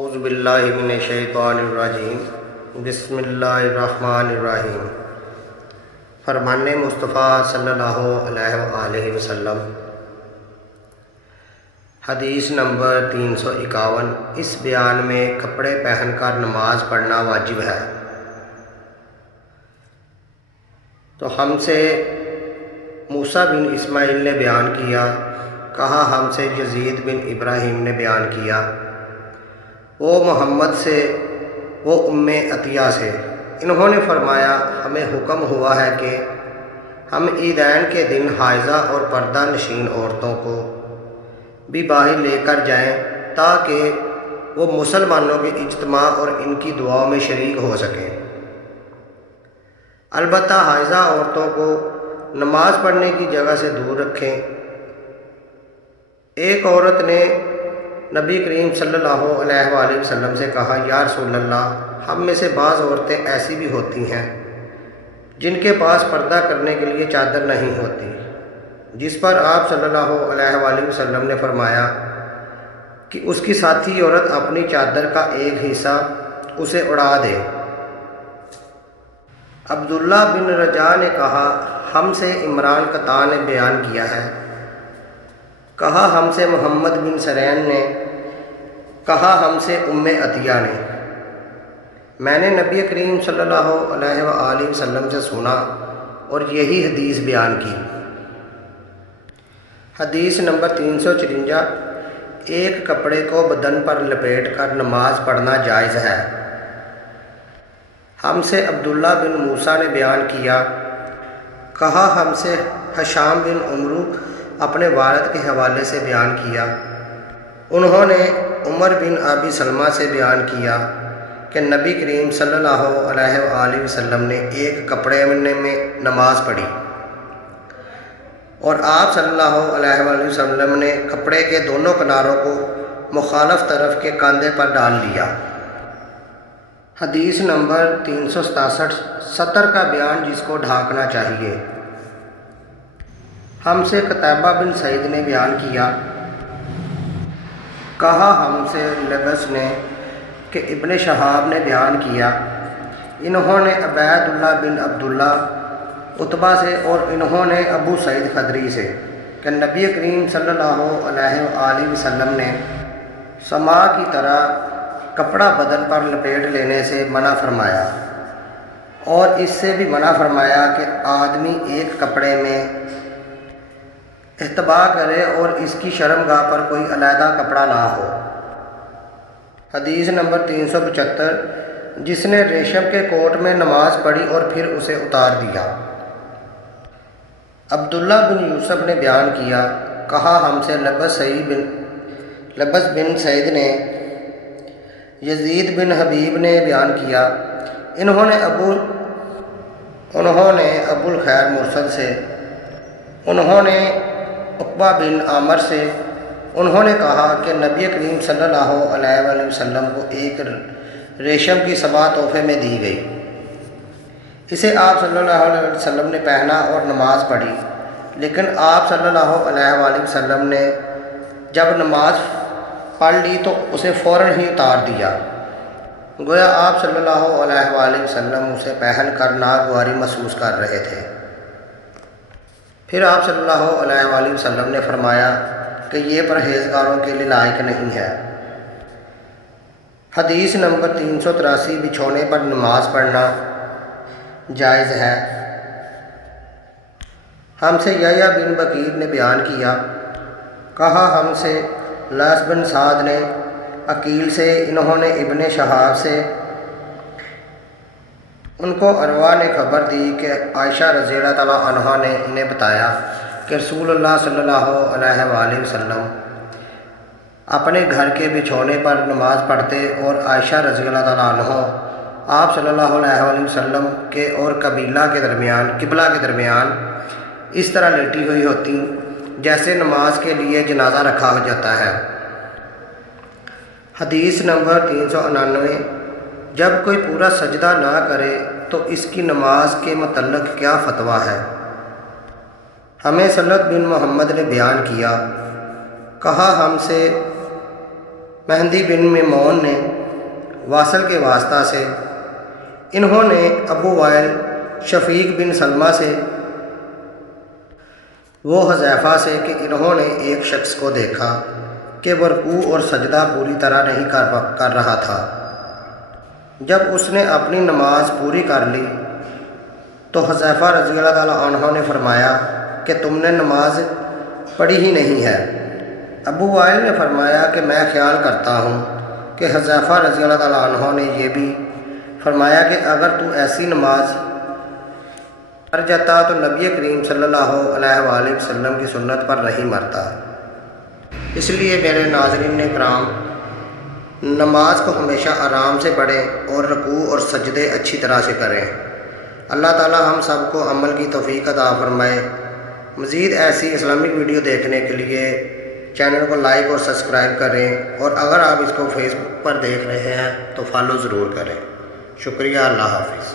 اعوذ باللہ من الشیطان الرجیم، بسم اللہ الرحمن الرحیم۔ فرمان مصطفیٰ صلی اللہ علیہ وآلہ وسلم۔ حدیث نمبر 351۔ اس بیان میں کپڑے پہن کر نماز پڑھنا واجب ہے۔ تو ہم سے موسیٰ بن اسماعیل نے بیان کیا، کہا ہم سے یزید بن ابراہیم نے بیان کیا، وہ محمد سے، وہ عطیہ سے۔ انہوں نے فرمایا ہمیں حکم ہوا ہے کہ ہم عیدین کے دن حائضہ اور پردہ نشین عورتوں کو بھی باہر لے کر جائیں تاکہ وہ مسلمانوں کے اجتماع اور ان کی دعاؤں میں شریک ہو سکیں۔ البتہ حائضہ عورتوں کو نماز پڑھنے کی جگہ سے دور رکھیں۔ ایک عورت نے نبی کریم صلی اللہ علیہ وآلہ وسلم سے کہا، یا رسول اللہ، ہم میں سے بعض عورتیں ایسی بھی ہوتی ہیں جن کے پاس پردہ کرنے کے لیے چادر نہیں ہوتی، جس پر آپ صلی اللہ علیہ وآلہ وسلم نے فرمایا کہ اس کی ساتھی عورت اپنی چادر کا ایک حصہ اسے اڑا دے۔ عبداللہ بن رجاء نے کہا ہم سے عمران قطع نے بیان کیا ہے، کہا ہم سے محمد بن سرین نے، کہا ہم سے عطیہ نے۔ میں نے نبی کریم صلی اللہ علیہ وآلہ وسلم سے سنا اور یہی حدیث بیان کی۔ حدیث نمبر 354۔ ایک کپڑے کو بدن پر لپیٹ کر نماز پڑھنا جائز ہے۔ ہم سے عبداللہ بن موسیٰ نے بیان کیا، کہا ہم سے ہشام بن عمرو اپنے والد کے حوالے سے بیان کیا، انہوں نے عمر بن ابی سلمہ سے بیان کیا کہ نبی کریم صلی اللہ علیہ وآلہ وسلم نے ایک کپڑے میں نماز پڑھی اور آپ صلی اللہ علیہ وآلہ وسلم نے کپڑے کے دونوں کناروں کو مخالف طرف کے کاندھے پر ڈال لیا۔ حدیث نمبر 367۔ سطر کا بیان جس کو ڈھانکنا چاہیے۔ ہم سے قتیبہ بن سعید نے بیان کیا، کہا ہم سے لبس نے کہ ابن شہاب نے بیان کیا، انہوں نے عبید اللہ بن عبداللہ عتبہ سے اور انہوں نے ابو سعید خدری سے کہ نبی کریم صلی اللہ علیہ وآلہ وسلم نے سما کی طرح کپڑا بدن پر لپیٹ لینے سے منع فرمایا، اور اس سے بھی منع فرمایا کہ آدمی ایک کپڑے میں احتبا کرے اور اس کی شرمگاہ پر کوئی علیحدہ کپڑا نہ ہو۔ حدیث نمبر 375۔ جس نے ریشم کے کوٹ میں نماز پڑھی اور پھر اسے اتار دیا۔ عبداللہ بن یوسف نے بیان کیا، کہا ہم سے لبس بن سعید نے، یزید بن حبیب نے بیان کیا، انہوں نے ابو الخیر مرسل سے، انہوں نے عقبہ بن عامر سے، انہوں نے کہا کہ نبی کریم صلی اللہ علیہ وآلہ وسلم کو ایک ریشم کی صبا تحفے میں دی گئی، اسے آپ صلی اللہ علیہ وسلم نے پہنا اور نماز پڑھی، لیکن آپ صلی اللہ علیہ وآلہ وسلم نے جب نماز پڑھ لی تو اسے فوراً ہی اتار دیا، گویا آپ صلی اللہ علیہ وآلہ وسلم اسے پہن کر ناگواری محسوس کر رہے تھے۔ پھر آپ صلی اللہ علیہ وآلہ وسلم نے فرمایا کہ یہ پرہیزگاروں کے لیے لائق نہیں ہے۔ حدیث نمبر 383۔ بچھونے پر نماز پڑھنا جائز ہے۔ ہم سے یحییٰ بن بکیر نے بیان کیا، کہا ہم سے لیث بن سعد نے عقیل سے، انہوں نے ابن شہاب سے، ان کو عروہ نے خبر دی کہ عائشہ رضی اللہ تعالیٰ عنہا نے انہیں بتایا کہ رسول اللہ صلی اللہ علیہ وآلہ وسلم اپنے گھر کے بچھونے پر نماز پڑھتے اور عائشہ رضی اللہ تعالیٰ عنہ آپ صلی اللہ علیہ وآلہ وسلم کے اور قبلہ کے درمیان اس طرح لیٹی ہوئی ہوتی جیسے نماز کے لیے جنازہ رکھا جاتا ہے۔ حدیث نمبر 399۔ جب کوئی پورا سجدہ نہ کرے تو اس کی نماز کے متعلق کیا فتویٰ ہے؟ ہمیں سلط بن محمد نے بیان کیا، کہا ہم سے مہدی بن میمون نے واصل کے واسطہ سے، انہوں نے ابو وائل شفیق بن سلمہ سے، وہ حذیفہ سے کہ انہوں نے ایک شخص کو دیکھا کہ وہ رکوع اور سجدہ پوری طرح نہیں کر رہا تھا۔ جب اس نے اپنی نماز پوری کر لی تو حذیفہ رضی اللہ تعالیٰ عنہ نے فرمایا کہ تم نے نماز پڑھی ہی نہیں ہے۔ ابو وائل نے فرمایا کہ میں خیال کرتا ہوں کہ حذیفہ رضی اللہ تعالیٰ عنہ نے یہ بھی فرمایا کہ اگر تو ایسی نماز مر جاتا تو نبی کریم صلی اللہ علیہ وآلہ وسلم کی سنت پر نہیں مرتا۔ اس لیے میرے ناظرین کرام، نماز کو ہمیشہ آرام سے پڑھیں اور رکوع اور سجدے اچھی طرح سے کریں۔ اللہ تعالی ہم سب کو عمل کی توفیق عطا فرمائے۔ مزید ایسی اسلامک ویڈیو دیکھنے کے لیے چینل کو لائک اور سبسکرائب کریں، اور اگر آپ اس کو فیس بک پر دیکھ رہے ہیں تو فالو ضرور کریں۔ شکریہ، اللہ حافظ۔